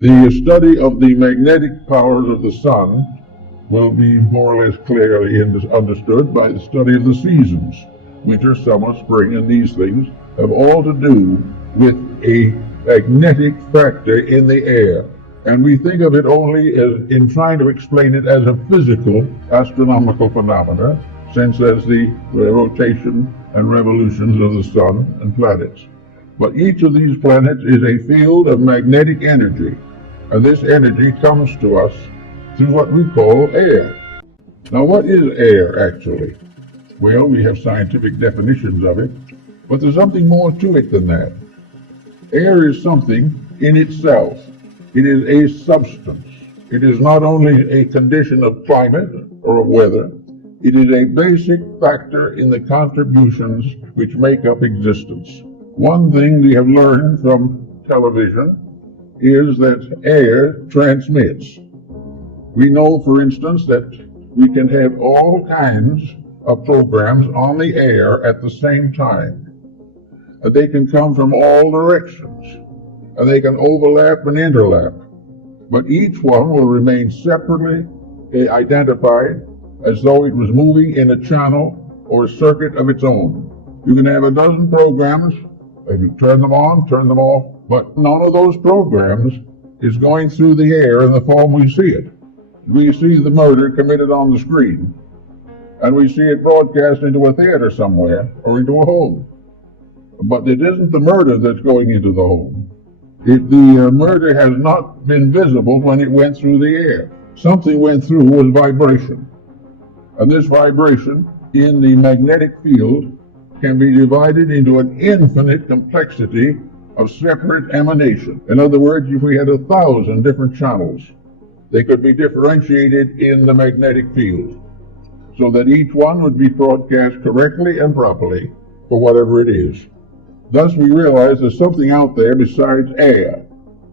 The study of the magnetic powers of the sun will be more or less clearly understood by the study of the seasons. Winter, summer, spring, and these things have all to do with a magnetic factor in the air. And we think of it only as in trying to explain it as a physical astronomical phenomena, since as the rotation and revolutions of the sun and planets. But each of these planets is a field of magnetic energy, and this energy comes to us through what we call air. Now, what is air actually? Well, we have scientific definitions of it, but there's something more to it than that. Air is something in itself. It is a substance. It is not only a condition of climate or of weather. It is a basic factor in the contributions which make up existence. One thing we have learned from television is that air transmits. We know, for instance, that we can have all kinds of programs on the air at the same time. They can come from all directions, and they can overlap and interlap, but each one will remain separately identified as though it was moving in a channel or a circuit of its own. You can have a dozen programs, if you turn them on, turn them off, but none of those programs is going through the air in the form we see it. We see the murder committed on the screen, and we see it broadcast into a theater somewhere or into a home. But it isn't the murder that's going into the home. If the murder has not been visible when it went through the air, something went through with vibration. And this vibration in the magnetic field can be divided into an infinite complexity of separate emanation. In other words, if we had 1,000 different channels, they could be differentiated in the magnetic field so that each one would be broadcast correctly and properly for whatever it is. Thus we realize there's something out there besides air,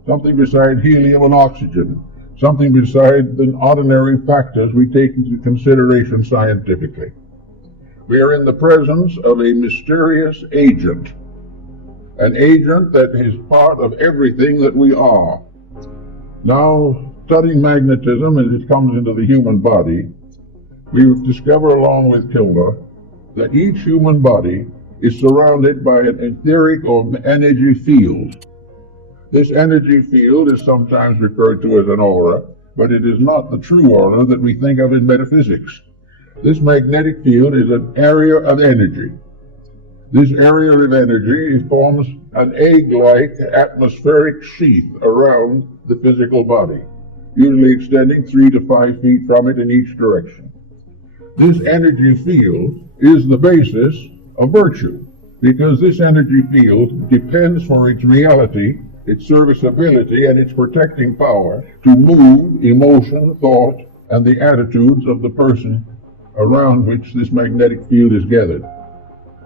something besides helium and oxygen, something besides the ordinary factors we take into consideration scientifically. We are in the presence of a mysterious agent, an agent that is part of everything that we are. Now, studying magnetism as it comes into the human body, we've discovered along with Kilmer that each human body is surrounded by an etheric or energy field. This energy field is sometimes referred to as an aura, but it is not the true aura that we think of in metaphysics. This magnetic field is an area of energy. This area of energy forms an egg-like atmospheric sheath around the physical body, usually extending 3 to 5 feet from it in each direction. This energy field is the basis of virtue, because this energy field depends for its reality, its serviceability, and its protecting power to move emotion, thought, and the attitudes of the person around which this magnetic field is gathered.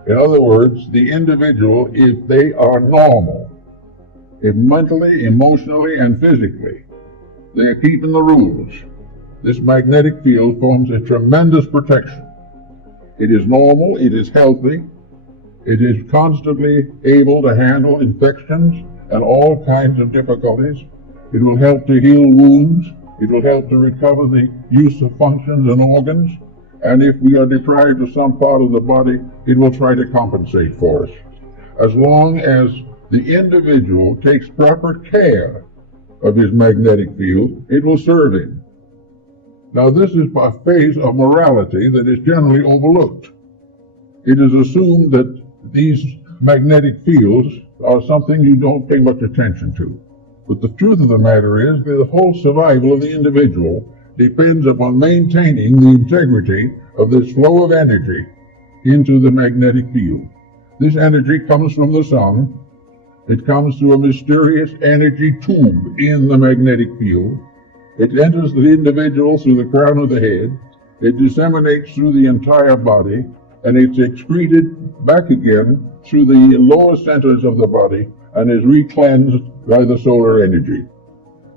In other words, the individual, if they are normal, if mentally, emotionally, and physically, they are keeping the rules, this magnetic field forms a tremendous protection. It is normal, it is healthy, it is constantly able to handle infections and all kinds of difficulties. It will help to heal wounds, it will help to recover the use of functions and organs, and if we are deprived of some part of the body, it will try to compensate for us. As long as the individual takes proper care of his magnetic field, it will serve him. Now, this is a phase of morality that is generally overlooked. It is assumed that these magnetic fields are something you don't pay much attention to. But the truth of the matter is that the whole survival of the individual depends upon maintaining the integrity of this flow of energy into the magnetic field. This energy comes from the sun. It comes through a mysterious energy tube in the magnetic field. It enters the individual through the crown of the head. It disseminates through the entire body, and it's excreted back again through the lower centers of the body and is recleansed by the solar energy.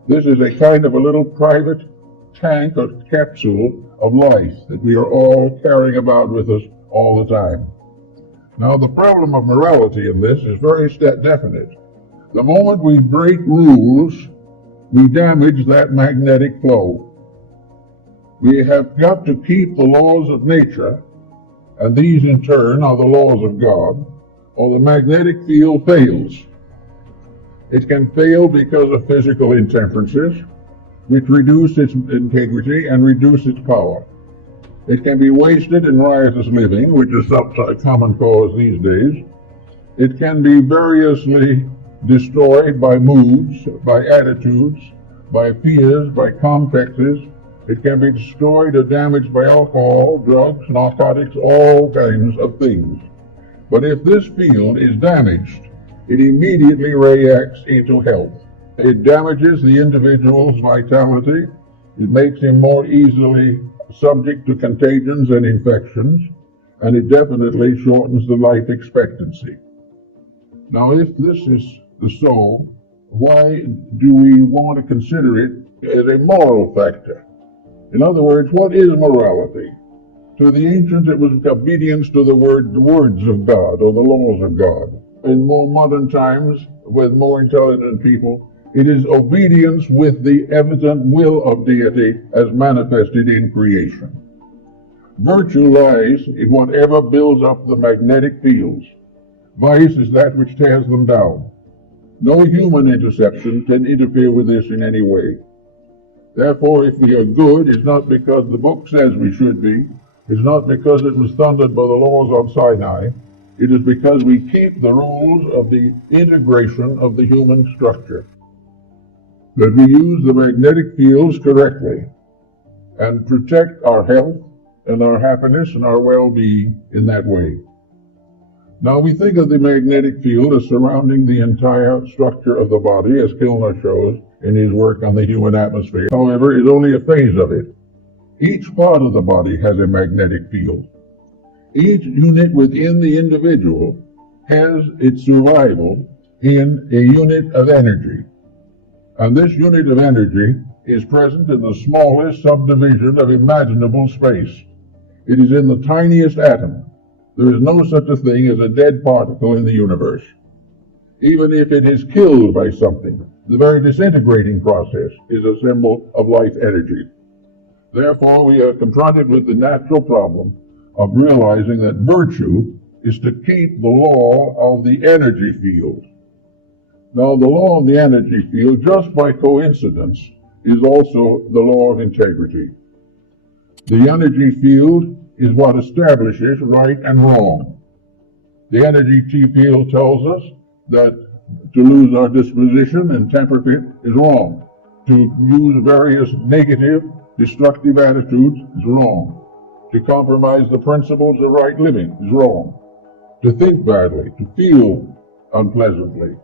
This is a kind of a little private tank or capsule of life that we are all carrying about with us all the time. Now, the problem of morality in this is very definite. The moment we break rules, we damage that magnetic flow. We have got to keep the laws of nature, and these in turn are the laws of God, or the magnetic field fails. It can fail because of physical intemperances, which reduce its integrity and reduce its power. It can be wasted in riotous living, which is a common cause these days. It can be variously destroyed by moods, by attitudes, by fears, by complexes. It can be destroyed or damaged by alcohol, drugs, narcotics, all kinds of things. But if this field is damaged, it immediately reacts into health. It damages the individual's vitality. It makes him more easily subject to contagions and infections, and it definitely shortens the life expectancy. Now, if this is so, why do we want to consider it as a moral factor? In other words, what is morality? To the ancients, it was obedience to the words of God, or the laws of God. In more modern times, with more intelligent people, it is obedience with the evident will of deity as manifested in creation. Virtue lies in whatever builds up the magnetic fields. Vice is that which tears them down. No human interception can interfere with this in any way. Therefore, if we are good, it's not because the book says we should be. It's not because it was thundered by the laws on Sinai. It is because we keep the rules of the integration of the human structure. That we use the magnetic fields correctly and protect our health and our happiness and our well-being in that way. Now we think of the magnetic field as surrounding the entire structure of the body, as Kilner shows in his work on the human atmosphere. However, it's only a phase of it. Each part of the body has a magnetic field. Each unit within the individual has its survival in a unit of energy. And this unit of energy is present in the smallest subdivision of imaginable space. It is in the tiniest atom. There is no such a thing as a dead particle in the universe. Even if it is killed by something, the very disintegrating process is a symbol of life energy. Therefore, we are confronted with the natural problem of realizing that virtue is to keep the law of the energy field. Now, the law of the energy field, just by coincidence, is also the law of integrity. The energy field is what establishes right and wrong. The energy field tells us that to lose our disposition and temperament is wrong. To use various negative, destructive attitudes is wrong. To compromise the principles of right living is wrong. To think badly, to feel unpleasantly,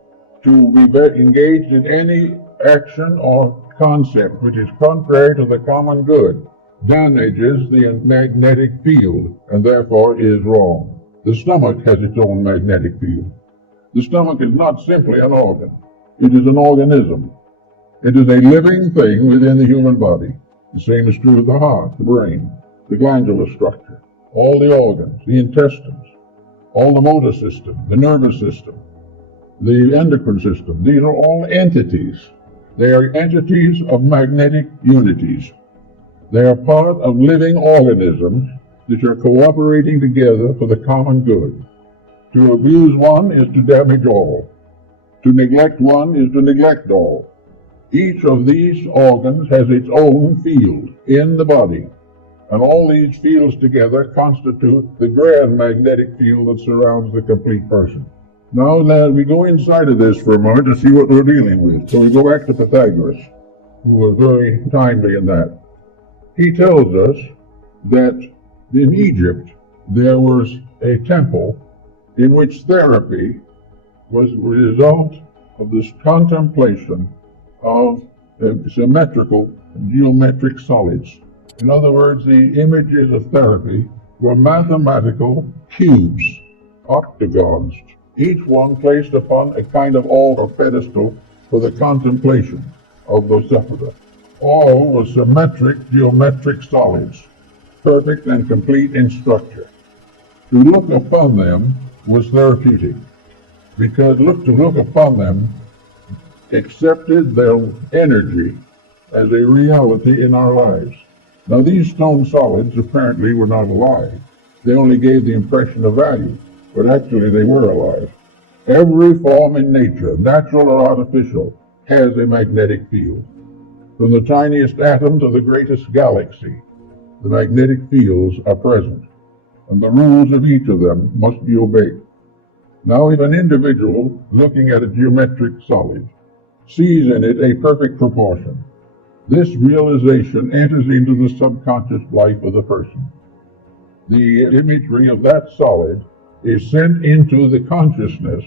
to be engaged in any action or concept which is contrary to the common good damages the magnetic field and therefore is wrong. The stomach has its own magnetic field. The stomach is not simply an organ. It is an organism. It is a living thing within the human body. The same is true of the heart, the brain, the glandular structure, all the organs, the intestines, all the motor system, the nervous system, the endocrine system. These are all entities. They are entities of magnetic unities. They are part of living organisms that are cooperating together for the common good. To abuse one is to damage all. To neglect one is to neglect all. Each of these organs has its own field in the body, and all these fields together constitute the grand magnetic field that surrounds the complete person. Now we go inside of this for a moment to see what we're dealing with. So we go back to Pythagoras, who was very timely in that. He tells us that in Egypt there was a temple in which therapy was the result of this contemplation of symmetrical geometric solids. In other words, the images of therapy were mathematical cubes, octagons, each one placed upon a kind of altar pedestal for the contemplation of the sufferer. All were symmetric geometric solids, perfect and complete in structure. To look upon them was therapeutic, because to look upon them accepted their energy as a reality in our lives. Now, these stone solids apparently were not alive. They only gave the impression of value, but actually they were alive. Every form in nature, natural or artificial, has a magnetic field. From the tiniest atom to the greatest galaxy, the magnetic fields are present, and the rules of each of them must be obeyed. Now, if an individual looking at a geometric solid sees in it a perfect proportion, this realization enters into the subconscious life of the person. The imagery of that solid is sent into the consciousness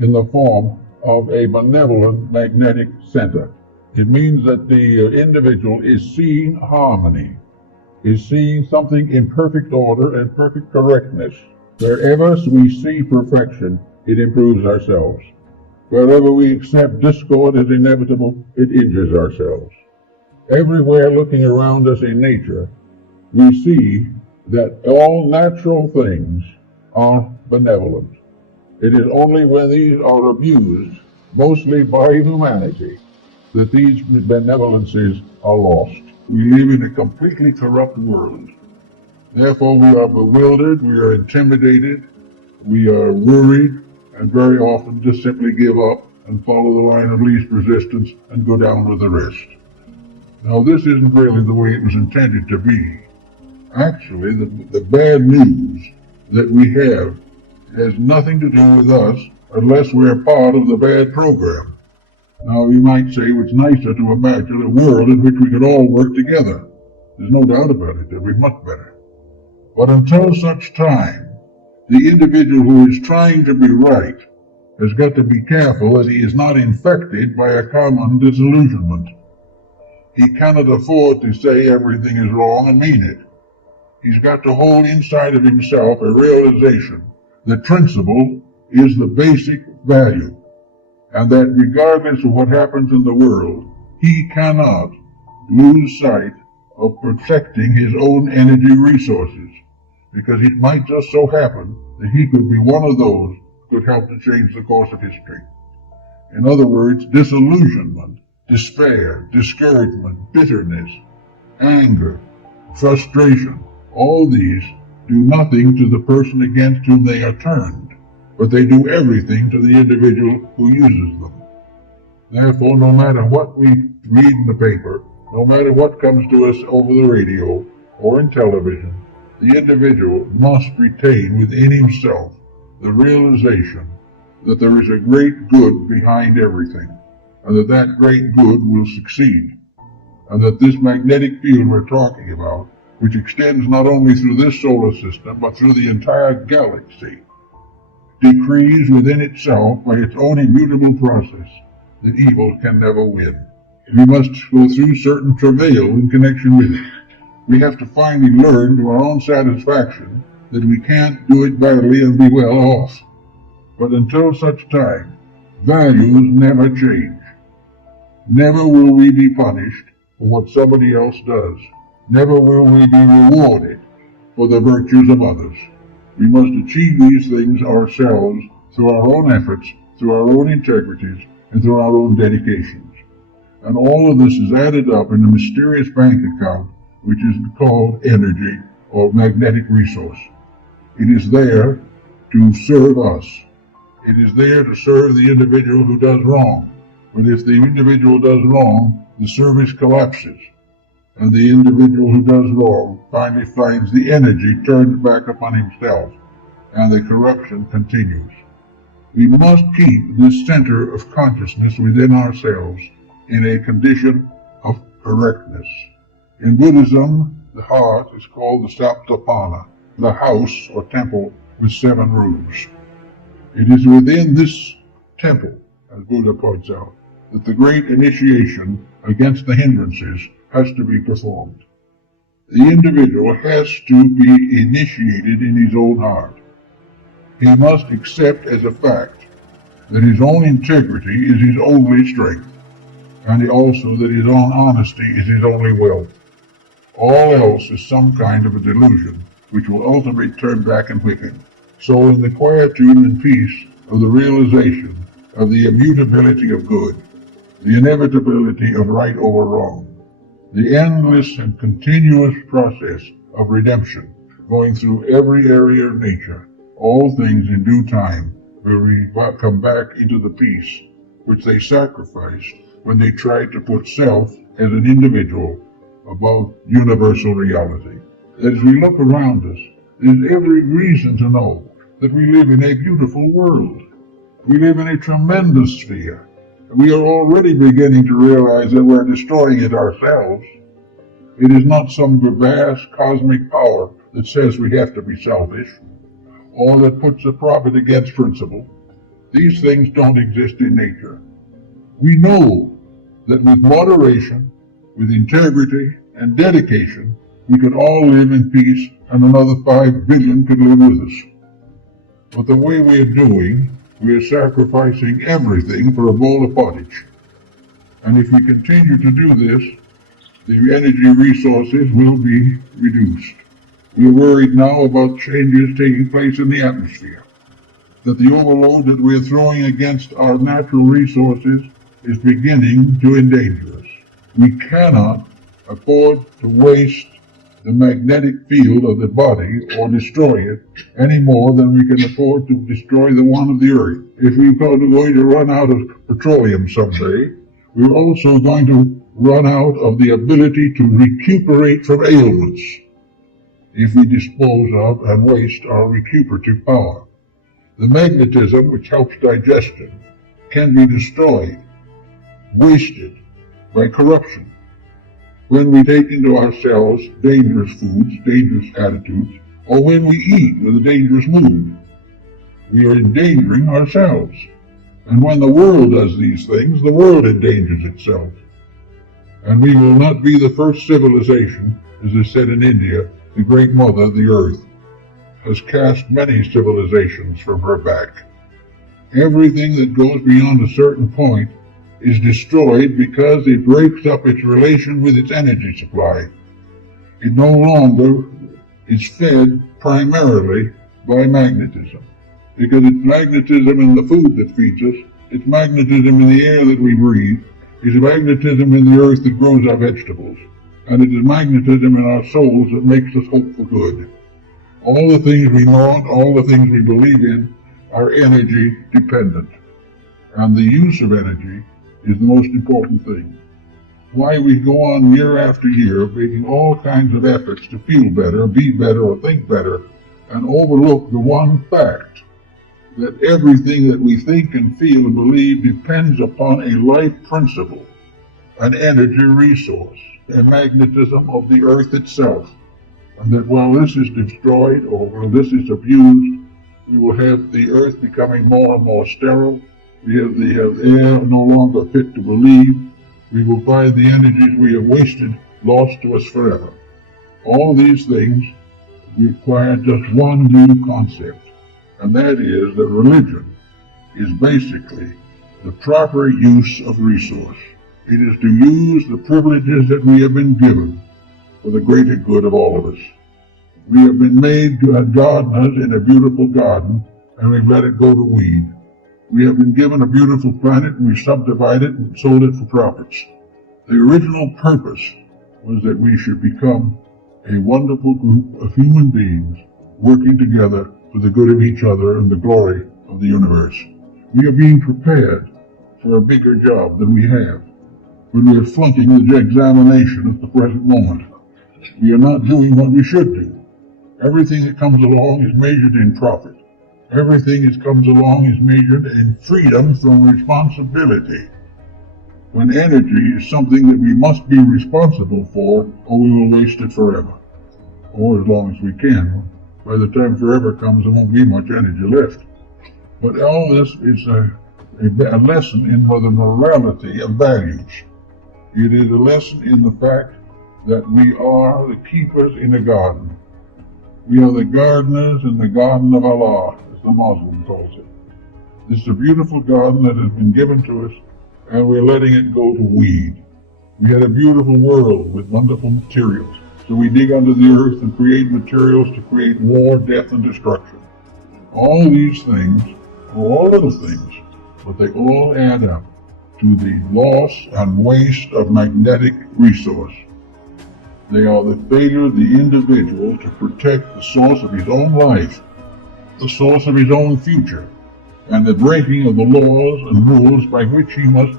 in the form of a benevolent magnetic center. It means that the individual is seeing harmony, is seeing something in perfect order and perfect correctness. Wherever we see perfection, it improves ourselves. Wherever we accept discord as inevitable, it injures ourselves. Everywhere looking around us in nature, we see that all natural things are benevolent. It is only when these are abused, mostly by humanity, that these benevolences are lost. We live in a completely corrupt world. Therefore, we are bewildered, we are intimidated, we are worried, and very often just simply give up and follow the line of least resistance and go down with the rest. Now, this isn't really the way it was intended to be. Actually, the bad news that we have has nothing to do with us unless we're part of the bad program. Now, you might say it's nicer to imagine a world in which we could all work together. There's no doubt about it, it'd be much better. But until such time, the individual who is trying to be right has got to be careful that he is not infected by a common disillusionment. He cannot afford to say everything is wrong and mean it. He's got to hold inside of himself a realization that principle is the basic value, and that regardless of what happens in the world, he cannot lose sight of protecting his own energy resources, because it might just so happen that he could be one of those who could help to change the course of history. In other words, disillusionment, despair, discouragement, bitterness, anger, frustration, all these do nothing to the person against whom they are turned, but they do everything to the individual who uses them. Therefore, no matter what we read in the paper, no matter what comes to us over the radio or in television, the individual must retain within himself the realization that there is a great good behind everything, and that that great good will succeed, and that this magnetic field we're talking about, which extends not only through this solar system, but through the entire galaxy, decrees within itself by its own immutable process that evil can never win. We must go through certain travail in connection with it. We have to finally learn to our own satisfaction that we can't do it badly and be well off. But until such time, values never change. Never will we be punished for what somebody else does. Never will we be rewarded for the virtues of others. We must achieve these things ourselves through our own efforts, through our own integrities, and through our own dedications. And all of this is added up in a mysterious bank account which is called energy or magnetic resource. It is there to serve us. It is there to serve the individual who does wrong. But if the individual does wrong, the service collapses, and the individual who does wrong finally finds the energy turned back upon himself, and the corruption continues. We must keep this center of consciousness within ourselves in a condition of correctness. In Buddhism, the heart is called the Saptapana, the house or temple with 7 rooms. It is within this temple, as Buddha points out, that the great initiation against the hindrances has to be performed. The individual has to be initiated in his own heart. He must accept as a fact that his own integrity is his only strength, and also that his own honesty is his only wealth. All else is some kind of a delusion, which will ultimately turn back and whip him. So in the quietude and peace of the realization of the immutability of good, the inevitability of right over wrong, the endless and continuous process of redemption going through every area of nature. All things in due time will come back into the peace which they sacrificed when they tried to put self as an individual above universal reality. As we look around us, there's every reason to know that we live in a beautiful world. We live in a tremendous sphere. We are already beginning to realize that we're destroying it ourselves. It is not some vast cosmic power that says we have to be selfish, or that puts a profit against principle. These things don't exist in nature. We know that with moderation, with integrity and dedication, we could all live in peace and another 5 billion could live with us. But the way we are doing, we are sacrificing everything for a bowl of pottage. And if we continue to do this, the energy resources will be reduced. We are worried now about changes taking place in the atmosphere, that the overload that we are throwing against our natural resources is beginning to endanger us. We cannot afford to waste the magnetic field of the body or destroy it any more than we can afford to destroy the one of the earth. If we're going to run out of petroleum someday, we're also going to run out of the ability to recuperate from ailments if we dispose of and waste our recuperative power. The magnetism which helps digestion can be destroyed, wasted by corruption. When we take into ourselves dangerous foods, dangerous attitudes, or when we eat with a dangerous mood, we are endangering ourselves. And when the world does these things, the world endangers itself. And we will not be the first civilization, as is said in India, the great mother, the earth, has cast many civilizations from her back. Everything that goes beyond a certain point is destroyed because it breaks up its relation with its energy supply. It no longer is fed primarily by magnetism, because it's magnetism in the food that feeds us, it's magnetism in the air that we breathe, it's magnetism in the earth that grows our vegetables, and it is magnetism in our souls that makes us hope for good. All the things we want, all the things we believe in, are energy dependent, and the use of energy is the most important thing. Why we go on year after year making all kinds of efforts to feel better, be better, or think better, and overlook the one fact that everything that we think and feel and believe depends upon a life principle, an energy resource, a magnetism of the earth itself, and that while this is destroyed or while this is abused, we will have the earth becoming more and more sterile. We have the air no longer fit to believe. We will find the energies we have wasted lost to us forever. All these things require just one new concept, and that is that religion is basically the proper use of resource. It is to use the privileges that we have been given for the greater good of all of us. We have been made gardeners in a beautiful garden, and we've let it go to weed. We have been given a beautiful planet, and we subdivided it and sold it for profits. The original purpose was that we should become a wonderful group of human beings working together for the good of each other and the glory of the universe. We are being prepared for a bigger job than we have. When we are flunking the examination at the present moment, we are not doing what we should do. Everything that comes along is measured in profit. Everything that comes along is measured in freedom from responsibility, when energy is something that we must be responsible for, or we will waste it forever, or as long as we can. By the time forever comes, there won't be much energy left. But all this is a lesson in the morality of values. It is a lesson in the fact that we are the keepers in a garden. We are the gardeners in the garden of Allah, as the Muslim calls it. This is a beautiful garden that has been given to us, and we're letting it go to weed. We had a beautiful world with wonderful materials, so we dig under the earth and create materials to create war, death, and destruction. All these things are all little things, but they all add up. to the loss and waste of magnetic resource. They are the failure of the individual to protect the source of his own life, the source of his own future, and the breaking of the laws and rules by which he must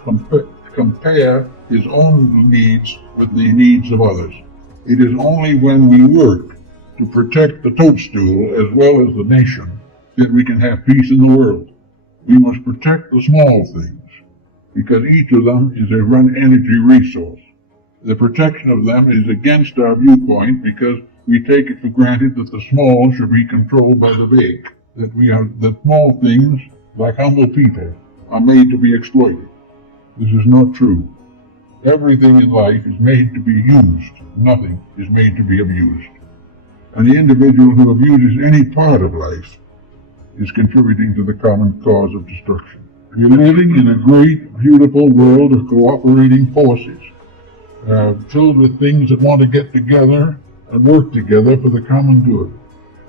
compare his own needs with the needs of others. It is only when we work to protect the toadstool as well as the nation that we can have peace in the world. We must protect the small things, because each of them is a energy resource. The protection of them is against our viewpoint because we take it for granted that the small should be controlled by the big, that small things, like humble people, are made to be exploited. This is not true. Everything in life is made to be used. Nothing is made to be abused. And the individual who abuses any part of life is contributing to the common cause of destruction. We're living in a great, beautiful world of cooperating forces, filled with things that want to get together and work together for the common good.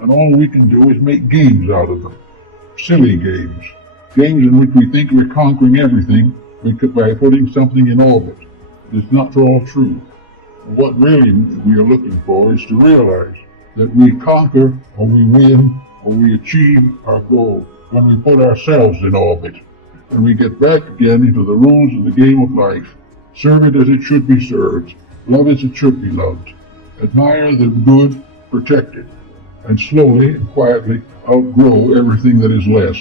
And all we can do is make games out of them. Silly games. Games in which we think we're conquering everything by putting something in orbit. It's not all true. What really we are looking for is to realize that we conquer or we win or we achieve our goal when we put ourselves in orbit, and we get back again into the rules of the game of life. Serve it as it should be served, love as it should be loved, admire the good, protect it, and slowly and quietly outgrow everything that is less.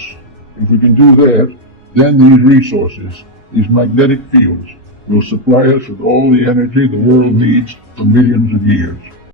If we can do that, then these resources, these magnetic fields, will supply us with all the energy the world needs for millions of years.